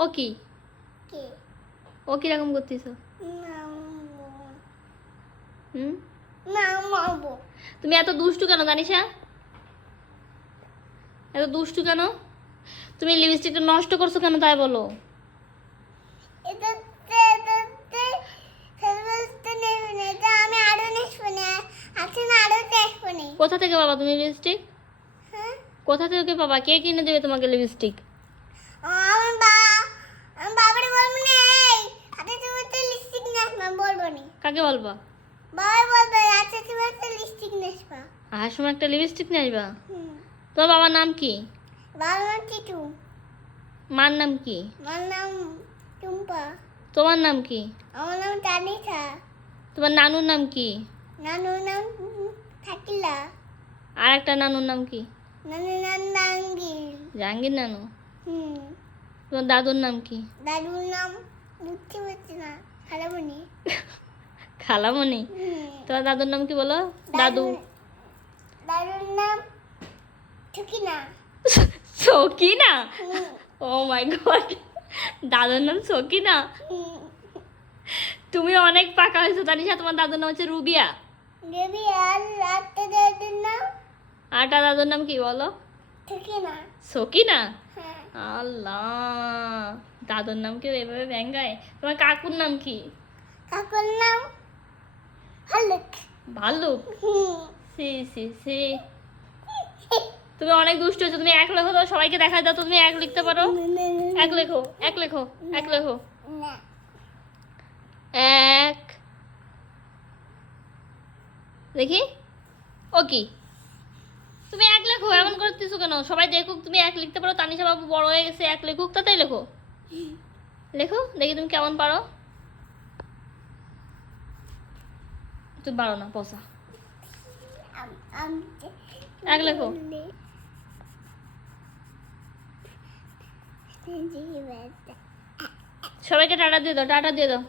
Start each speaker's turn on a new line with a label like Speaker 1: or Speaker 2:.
Speaker 1: ও কি
Speaker 2: কে
Speaker 1: ও কীরকম করতেছ হুম তুমি এত দুষ্টু কেন তানিশা এত দুষ্টু কেন তুমি লিপস্টিকটা নষ্ট করছ কেন তাই বলো কোথা থেকে পাবা তুমি লিপস্টিক
Speaker 2: হ্যাঁ
Speaker 1: কোথা থেকে পাবা কে কিনে দেবে তোমাকে লিপস্টিক
Speaker 2: আমার বা আমার বাবারে বলব না এই হাতে তুমি তো লিপস্টিক নেসবা বলব না
Speaker 1: কাকে বলবা।
Speaker 2: বাবা বলবে আছে তুমি তো লিপস্টিক নেসবা
Speaker 1: আসার সময় একটা লিপস্টিক
Speaker 2: হুম।
Speaker 1: তোমার বাবার নাম কি?
Speaker 2: বাবার নাম টিটু।
Speaker 1: মার নাম কি?
Speaker 2: মার নাম টুম্পা।
Speaker 1: তোমার নাম কি?
Speaker 2: আমার নাম তানিশা।
Speaker 1: তোমার নানুর নাম কি?
Speaker 2: নানুর নাম থাকিলা।
Speaker 1: আর একটা নানুর নাম কি?
Speaker 2: নানুর নাম দাঙ্গিল
Speaker 1: জাহাঙ্গীর নানু?
Speaker 2: হুম।
Speaker 1: তোমার দাদুর নাম কি?
Speaker 2: দাদুর নাম বুঝতে পারছি না খারাপনি
Speaker 1: খালামণি তোমার দাদুর নাম কি বলো? দাদু।
Speaker 2: দাদুর নাম ঠুকিনা
Speaker 1: সকিনা ও মাই গড দাদুর নাম সকিনা তুমি অনেক পাকা হয়েছো তানিশা তোমার দাদুর নাম হচ্ছে রুবিয়া।
Speaker 2: রাত্রে দাদুর নাম?
Speaker 1: কি বলো? সকিনা
Speaker 2: হ্যাঁ।
Speaker 1: আল্লাহ। দাদুর নাম কেউ এভাবে ব্যাঙ্গায় তোমার কাকুর নাম কি?
Speaker 2: কাকুর নাম
Speaker 1: ভাল্লুক সি সি সি। তুমি অনেক দুষ্ট হয়েছো। তুমি এক লেখো তো সবাইকে দেখাই দাও তুমি এক লিখতে পারো। এক লেখো এক লেখো এক লেখো। এক। দেখি। ও কি? তুমি এক লেখো এমন করতেছো কেন? সবাই দেখুক তুমি এক লিখতে পারো। তানিশা বাবু বড় হয়ে গেছে এক লেখুক তাতেই লেখো। লেখো দেখি তুমি কেমন পারো। তুমি বাড়ো না
Speaker 2: আম
Speaker 1: এক লেখো। সবাইকে টাটা দিয়ে দাও টাটা দিয়ে দাও।